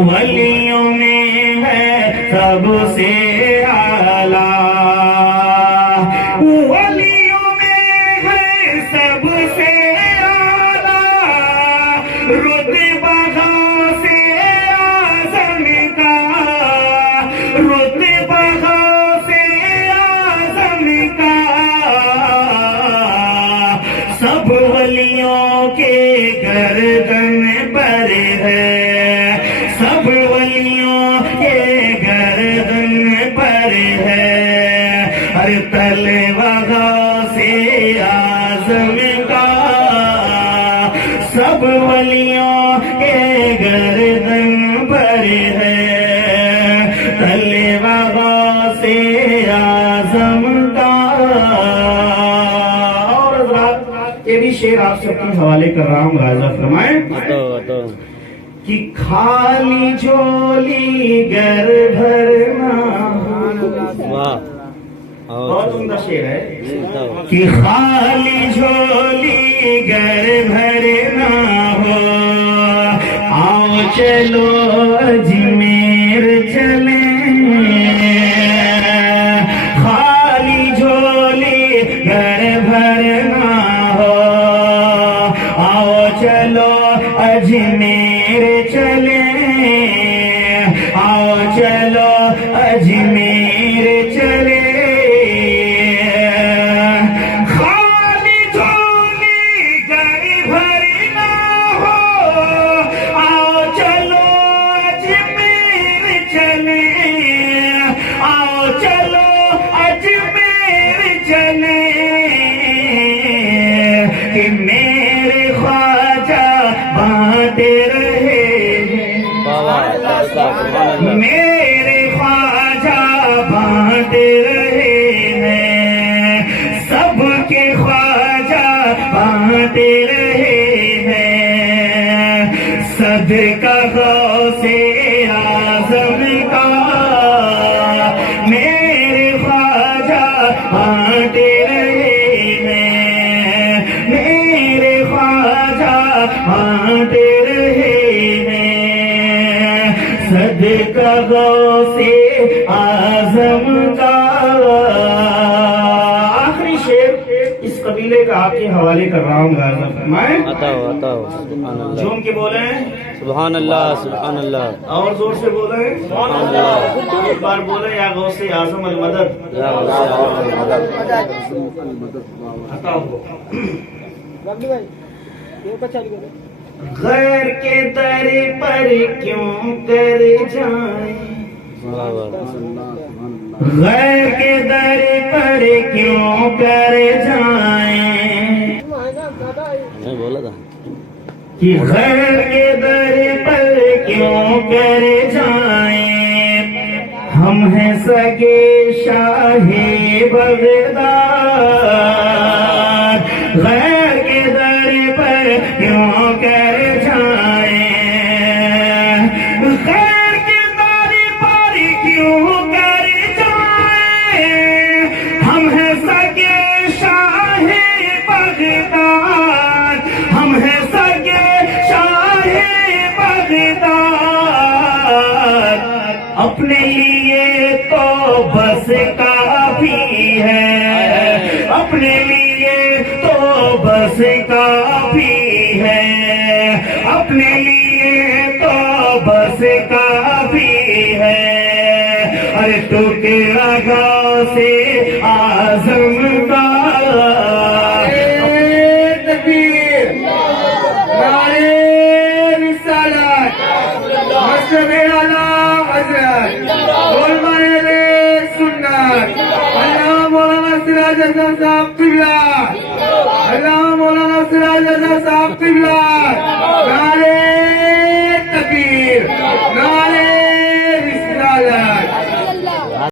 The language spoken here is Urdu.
ولیوں میں ہے سب سے اعلیٰ، ولیوں میں ہے سب سے اعلیٰ، رتبہ سے اعظم کا، رتبہ سے اعظم کا، سب ولیوں کے گردن پر ہے، سب ولیوں کے گردن پر ہے، ہر طلبہ سے اعظم کا، سب ولیوں کے گردن پر ہے، طلبہ سے اعظم کا۔ اور حضرات یہ بھی شعر آپ سب کے حوالے کر رہا ہوں، ملاحظہ فرمائیں کہ خالی جھولی گر بھرنا، بہت عمدہ شعر ہے، کہ خالی جھولی گر بھرنا ہو، آؤ چلو اجمیر چلیں، خالی جھولی گر بھرنا ہو، آؤ چلو اجمیر چلیں، آؤ چلو اجمیر چلیں، خالی جھولی گر بھرنا ہو، آؤ چلو اجمیر چلیں، آؤ چلو اجمیر چلیں، کہ میرے خواجہ بانٹے رہے ہیں، میرے خواجہ بانٹے رہے ہیں، سب کے خواجہ بانٹے رہے ہیں، صدقہ غوث اعظم کا، میرے خواجہ بانٹے رہے ہیں، میرے خواجہ بانٹے رہے ہیں، صدقہ غوث اعظم کا۔ آخری شعر اس قبیلے کا آپ کے حوالے کر رہا ہوں، ملاحظہ فرمائیں، جھوم کے بولیں سبحان اللہ سبحان اللہ، اور زور سے بولیں سبحان اللہ، ایک بار بولیں یا غوث اعظم المدد یا اللہ، عطا ہو۔ غیر کے در پر کیوں کر جائیں، غیر کے در پر کیوں کر جائیں، بولا تھا کہ غیر کے در پر کیوں کر جائیں، ہم ہیں سگے شاہ بغداد، غیر کے در پر کیوں کر جائیں، غیر کے در پر کیوں کر جائیں، ہم ہیں سگے شاہ بغداد، ہم ہیں سگے شاہ بغداد، اپنے لیے تو بس کافی ہے، اپنے لیے تو بس کافی ہے، اپنے لیے تو بس کافی ہے، ارے ٹکڑا غوث اعظم کا، تکبیر، نعرہ رسالت، مشرب اعلی حضرت، علماء سنت، علامہ مولانا سراج احمد صاحب قبلہ، علامہ مولانا سراج احمد صاحب قبلہ،